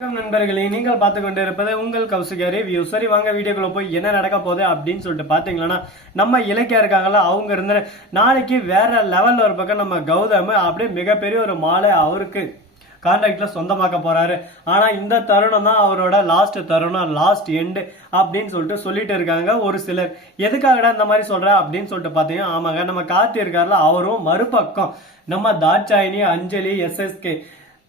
வணக்கம் நண்பர்களே, நீங்கள் பார்த்து கொண்டு இருப்பது உங்கள் கௌசிகா ரிவ்யூ. சரி வாங்க வீடியோக்குள்ள போய் என்ன நடக்க போகுது அப்படின்னு சொல்லிட்டு பாத்தீங்கன்னா, நம்ம இலக்கியா இருக்காங்கல்ல, அவங்க இருந்து நாளைக்கு வேற லெவல்ல ஒரு பக்கம் நம்ம கௌதம் அப்படியே மிகப்பெரிய ஒரு மாலை அவருக்கு கான்ட்ராக்ட்ல சொந்தமாக்க போறாரு. ஆனா இந்த தருணம் தான் அவரோட லாஸ்ட் தருணம், லாஸ்ட் எண்டு அப்படின்னு சொல்லிட்டு இருக்காங்க ஒரு சிலர். எதுக்காகடா இந்த மாதிரி சொல்ற அப்படின்னு சொல்லிட்டு பாத்தீங்கன்னா, ஆமாங்க, நம்ம கார்த்தி இருக்காருல, அவரும் மறுபக்கம் நம்ம தாட்சாயினி, அஞ்சலி, எஸ்எஸ்கே,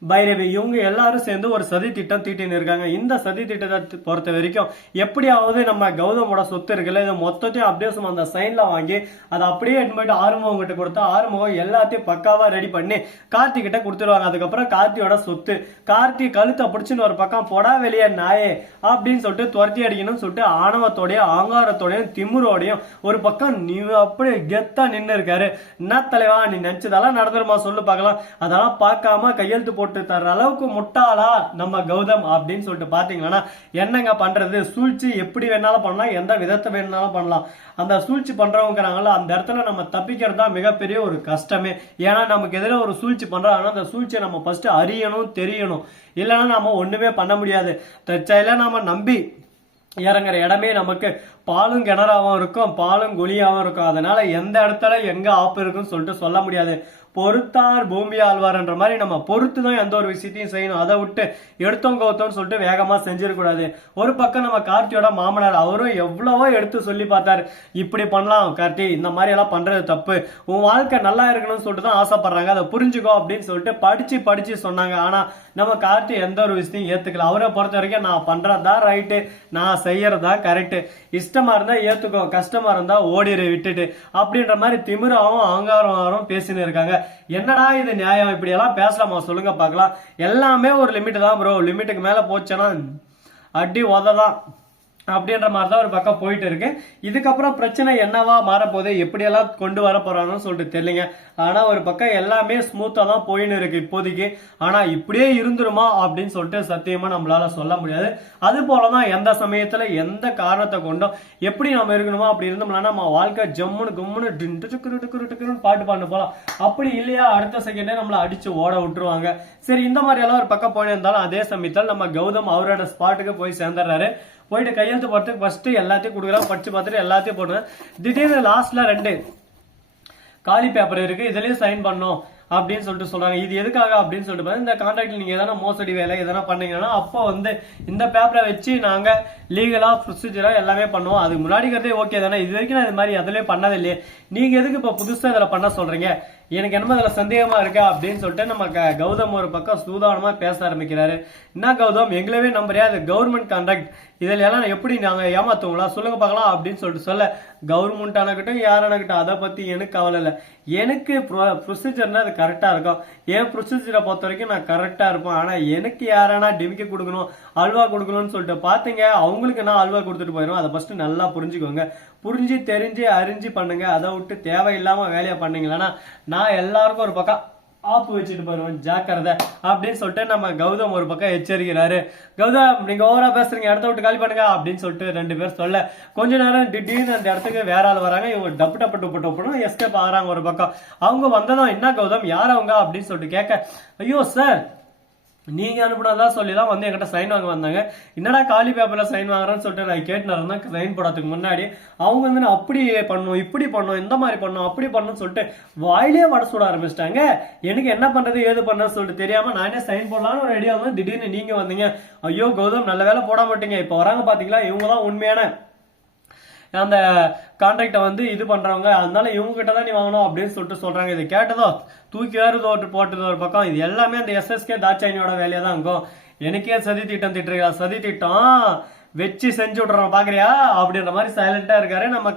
பைரவி இவங்க எல்லாரும் சேர்ந்து ஒரு சதி திட்டம் தீட்டின்னு இருக்காங்க. இந்த சதி திட்டத்தை பொறுத்த வரைக்கும் எப்படியாவது நம்ம கௌதமோட சொத்து இருக்குல்ல, இதை மொத்தத்தையும் அப்படியே சும்மா அந்த சைன்ல வாங்கி அதை அப்படியே எடுத்து போயிட்டு ஆறுமுகம் கிட்ட கொடுத்தா ஆறுமுகம் எல்லாத்தையும் பக்காவா ரெடி பண்ணி கார்த்தி கிட்ட கொடுத்துருவாங்க. அதுக்கப்புறம் கார்த்தியோட சொத்து கார்த்தி கழுத்தை பிடிச்சின்னு ஒரு பக்கம் போடா வெளியே நாயே அப்படின்னு சொல்லிட்டு துரத்தி அடிக்கணும்னு சொல்லிட்டு ஆணவத்தோடையும் ஆங்காரத்தோடையும் திமுரோடையும் ஒரு பக்கம் நீ அப்படி கெத்தா நின்று இருக்காரு. என்ன தலைவா, நீ நினைச்சதெல்லாம் நடந்துருமா சொல்லு பார்க்கலாம். அதெல்லாம் பார்க்காம கையெழுத்து போட்டு தர்ற அளவுக்கு முட்டாளா நம்ம கௌதம் அப்படின்னு சொல்லிட்டு பாத்தீங்கன்னா, என்னங்க பண்றது? சூழ்ச்சி எப்படி வேணாலும் பண்ணலாம், எந்த விதத்தை வேணாலும் பண்ணலாம். அந்த சூழ்ச்சி பண்றவங்கிறாங்களா, அந்த இடத்துல நம்ம தப்பிக்கிறது தான் மிகப்பெரிய ஒரு கஷ்டமே. ஏன்னா நமக்கு எதிராக ஒரு சூழ்ச்சி பண்றாங்கன்னா அந்த சூழ்ச்சியை நம்ம ஃபர்ஸ்ட் அறியணும், தெரியணும். இல்லைன்னா நம்ம ஒண்ணுமே பண்ண முடியாது. தற்செயலா நாம நம்பி இறங்குற இடமே நமக்கு பாலும் கிணறாவும் இருக்கும், பாலும் குழியாவும் இருக்கும். அதனால எந்த இடத்துல எங்க ஆப்பு இருக்குன்னு சொல்லிட்டு சொல்ல முடியாது. பொறுத்தார் பூமி ஆழ்வார்ன்ற மாதிரி நம்ம பொறுத்து தான் எந்த ஒரு விஷயத்தையும் செய்யணும். அதை விட்டு எடுத்தோம் கவுத்தோம்னு சொல்லிட்டு வேகமா செஞ்சிடக்கூடாது. ஒரு பக்கம் நம்ம கார்த்தியோட மாமனார், அவரும் எவ்வளவோ எடுத்து சொல்லி பார்த்தாரு, இப்படி பண்ணலாம் கார்த்தி, இந்த மாதிரி எல்லாம் பண்றது தப்பு, உன் வாழ்க்கை நல்லா இருக்கணும்னு சொல்லிட்டு தான் ஆசைப்படுறாங்க, அதை புரிஞ்சுக்கோ அப்படின்னு சொல்லிட்டு படிச்சு சொன்னாங்க. ஆனா நம்ம கார்த்தி எந்த ஒரு விஷயத்தையும் ஏத்துக்கல. அவரை பொறுத்த வரைக்கும் நான் பண்றதுதான் ரைட்டு, நான் செய்யறதா கரெக்ட், இஷ்டமா இருந்தா ஏத்துக்கோ, கஷ்டமா இருந்தா ஓடிடு விட்டுட்டு அப்படின்ற மாதிரி திமிராவும் ஆங்காரம் பேசின்னு இருக்காங்க. என்னடா இது நியாயம்? இப்படி எல்லாம் பேசலாமா சொல்லுங்க பார்க்கலாம். எல்லாமே ஒரு லிமிட் தான் ப்ரோ, லிமிட்டுக்கு மேல போச்சுன்னா அடி உததான் அப்படின்ற மாதிரி தான் ஒரு பக்கம் போயிட்டு இருக்கு. இதுக்கப்புறம் பிரச்சனை என்னவா மாறப்போகுது, எப்படியெல்லாம் கொண்டு வர போறாங்கன்னு சொல்லிட்டு தெரியலங்க. ஆனா ஒரு பக்கம் எல்லாமே ஸ்மூத்தா தான் போயின்னு இருக்கு இப்போதைக்கு. ஆனா இப்படியே இருந்துருமா அப்படின்னு சொல்லிட்டு சத்தியமா நம்மளால சொல்ல முடியாது. அது போலதான் எந்த சமயத்துல எந்த காரணத்தை கொண்டோம் எப்படி நம்ம இருக்கணுமோ அப்படி இருந்தோம்னா நம்ம வாழ்க்கை ஜம்முன்னு கும்முன்னு பாட்டு பாட்டு போலாம். அப்படி இல்லையா அடுத்த செகண்டே நம்மள அடிச்சு ஓட விட்டுருவாங்க. சரி, இந்த மாதிரி எல்லாம் ஒரு பக்கம் போயிருந்தாலும் அதே சமயத்தில் நம்ம கௌதம் அவரோட ஸ்பாட்டுக்கு போய் சேர்ந்துடுறாரு. போயிட்டு கையெழுத்து போறதுக்கு ஃபர்ஸ்ட் எல்லாத்தையும் கொடுக்கலாம், படிச்சு பார்த்துட்டு எல்லாத்தையும் போடுவேன். திடீர்னு லாஸ்ட்ல 2 காலி பேப்பர் இருக்கு, இதுலயும் சைன் பண்ணும் அப்படின்னு சொல்லிட்டு சொல்றாங்க. இது எதுக்காக அப்படின்னு சொல்லிட்டு இந்த கான்ட்ராக்ட்ல நீங்க எதனா மோசடி வேலை எதனா பண்ணீங்கன்னா அப்போ இந்த பேப்பரை வச்சு நாங்க லீகலா ப்ரொசீஜரா எல்லாமே பண்ணுவோம். அதுக்கு முன்னாடிக்கிறதே ஓகே தானே, இது வரைக்கும் நான் இது மாதிரி அதுலயே பண்ணது இல்லையே, நீங்க எதுக்கு இப்ப புதுசா இதுல பண்ண சொல்றீங்க, எனக்கு என்னமோ அதுல சந்தேகமா இருக்கா அப்படின்னு சொல்லிட்டு நம்ம கௌதம் ஒரு பக்கம் சூதானமா பேச ஆரம்பிக்கிறாரு. என்ன கௌதம், எங்களவே நம்புறியா? அது கவர்மெண்ட் கான்ட்ராக்ட், இதுல எல்லாம் எப்படி நாங்க ஏமாத்துவங்களா சொல்லுங்க பார்க்கலாம் அப்படின்னு சொல்லிட்டு சொல்ல, கவர்மெண்ட் ஆனக்கிட்டும் யாரானக்கிட்டும் அதை பத்தி எனக்கு கவலை இல்லை, எனக்கு ப்ரொசீஜர்னா அது கரெக்டா இருக்கும், என் ப்ரொசீஜரை பொறுத்த வரைக்கும் நான் கரெக்டா இருப்பேன். ஆனா எனக்கு யாரானா டிமிக்கி கொடுக்கணும், அல்வா கொடுக்கணும்னு சொல்லிட்டு பாத்தீங்க, அவங்களுக்கு நான் அல்வா கொடுத்துட்டு போயிடும். அதை ஃபர்ஸ்ட் நல்லா புரிஞ்சுக்கோங்க, புரிஞ்சு தெரிஞ்சு அறிஞ்சு பண்ணுங்க. அதை விட்டு தேவையில்லாம வேலையை பண்ணீங்களா நான் எல்லாருக்கும் ஒரு பக்கம் ஆப்பு வச்சுட்டு போயிருவேன், ஜாக்கிரதை அப்படின்னு சொல்லிட்டு நம்ம கௌதம் ஒரு பக்கம் எச்சரிக்கிறாரு. கௌதம், நீங்க ஓவரா பேசுறீங்க, இடத்த விட்டு காலி பண்ணுங்க அப்படின்னு சொல்லிட்டு 2 பேர் சொல்ல, கொஞ்ச நேரம் திடீர்னு அந்த இடத்துக்கு வேற ஆள் வராங்க. இவங்க டப்பு டப்பு டப்பு டப்புன்னு எஸ்கேப் ஆகிறாங்க ஒரு பக்கம். அவங்க வந்ததும் என்ன கௌதம் யார் அவங்க அப்படின்னு சொல்லிட்டு கேட்க, ஐயோ சார் நீங்க அனுப்பினதா சொல்லிதான் என்கிட்ட சைன் வாங்க வந்தாங்க, என்னடா காலி பேப்பர்ல சைன் வாங்குறேன்னு சொல்லிட்டு நான் கேட்டுனா சைன் போடுறதுக்கு முன்னாடி அவங்க அப்படி பண்ணும் இப்படி பண்ணும் இந்த மாதிரி பண்ணும் அப்படி பண்ணும் சொல்லிட்டு வாயிலே வட சுட ஆரம்பிச்சிட்டாங்க. எனக்கு என்ன பண்றது ஏது பண்றது சொல்லிட்டு தெரியாம நானே சைன் போடலான்னு ஒரு ஐடியா வந்து திடீர்னு நீங்க வந்தீங்க. ஐயோ கௌதம், நல்ல வேலை போட மாட்டீங்க, இப்ப வராங்க பாத்தீங்களா, இவங்க தான் உண்மையான அந்த கான்ட்ராக்டை இது பண்றவங்க, அதனால இவங்க கிட்ட தான் நீ வாங்கணும் அப்படின்னு சொல்லிட்டு சொல்றாங்க. இது கேட்டதோ தூக்கி வேறுதோ போட்டதோ ஒரு பக்கம், இது எல்லாமே அந்த எஸ்எஸ்கே தாட்சாயினியோட வேலையா தான் இருக்கும். எனக்கே சதி திட்டம் திட்டுறீங்களா, சதி திட்டம் வச்சு செஞ்சு விடுறோம் பாக்குறியா அப்படின்ற மாதிரி சைலண்டா இருக்காரு நம்ம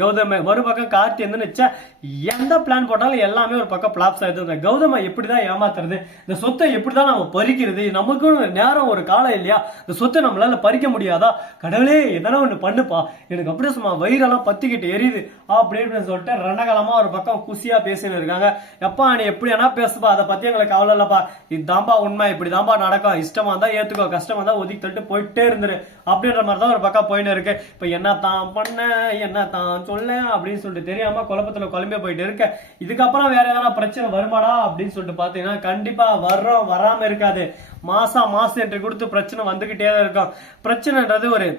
கௌதம். ஒரு பக்கம் கார்த்தி நிச்சா எந்த பிளான் போட்டாலும் எல்லாமே ஒரு பக்கம் பிளாப்ஸ் ஆயிடுது. கௌதம எப்படிதான் ஏமாத்துறது, இந்த சொத்தை எப்படிதான் நம்ம பறிக்கிறது, நமக்கு நேரம் ஒரு காலம் இல்லையா, இந்த சொத்தை நம்மளால பறிக்க முடியாதா, கடவுளே எதனா ஒண்ணு பண்ணுப்பா, எனக்கு அப்படியே சும்மா வயிறெல்லாம் பத்திக்கிட்டு எரியுது அப்படின்னு சொல்லிட்டு ரணகாலமா ஒரு பக்கம் குசியா பேசின்னு இருக்காங்க. எப்பா நீ எப்படி வேணா பேசுப்பா, அதை பத்தி எங்களுக்கு கவலை இல்லப்பா, இதுதான்பா உண்மை, இப்படிதான்பா நடக்கும், இஷ்டமா இருந்தா ஏத்துக்கோ, கஷ்டமா இருந்தா ஒதுக்கி தட்டு போயிட்டே இருந்துரு அப்படின்ற மாதிரி தான் ஒரு பக்கம் போயின்னு இருக்கு. இப்ப என்ன தான் பண்ண என்ன தான் சொல்ல அப்படின்னு சொல்லிட்டு தெரியாம குழப்பத்துல குழம்பே போயிட்டு இருக்க. இதுக்கப்புறம் வேற ஏதாவது பிரச்சனை வருமாடா அப்படின்னு சொல்லிட்டு பாத்தீங்கன்னா கண்டிப்பா வராம இருக்காது. மாசம் என்ட்ரி கொடுத்து பிரச்சனை வந்துகிட்டே தான் இருக்கும். பிரச்சனைன்றது ஒரு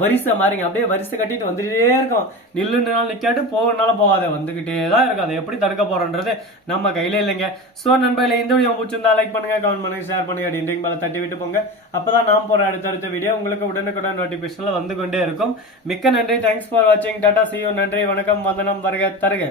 வரிசை மாதிரிங்க, அப்படியே வரிசை கட்டிட்டு வந்துட்டே இருக்கும். நில்லுனாலும் நிக்காட்டு போகனாலும் போகாத, வந்துகிட்டே தான் இருக்கும். அதை எப்படி தடுக்க போறோன்றது நம்ம கையில இல்லைங்க. சோ நண்பர்களே, இந்த வீடியோ பிடிச்சிருந்தா லைக் பண்ணுங்க, கமெண்ட் பண்ணுங்க, ஷேர் பண்ணுங்க, அப்படின்றீங்க மேல தட்டி விட்டு போங்க. அப்பதான் நாம் போற அடுத்தடுத்த வீடியோ உங்களுக்கு உடனுக்குடன் நோட்டிபிகேஷன்ல வந்து கொண்டே இருக்கும். மிக்க நன்றி. தேங்க்ஸ் ஃபார் வாட்சிங். Tata, see you. நன்றி, வணக்கம், வந்தனம், வருக தருக.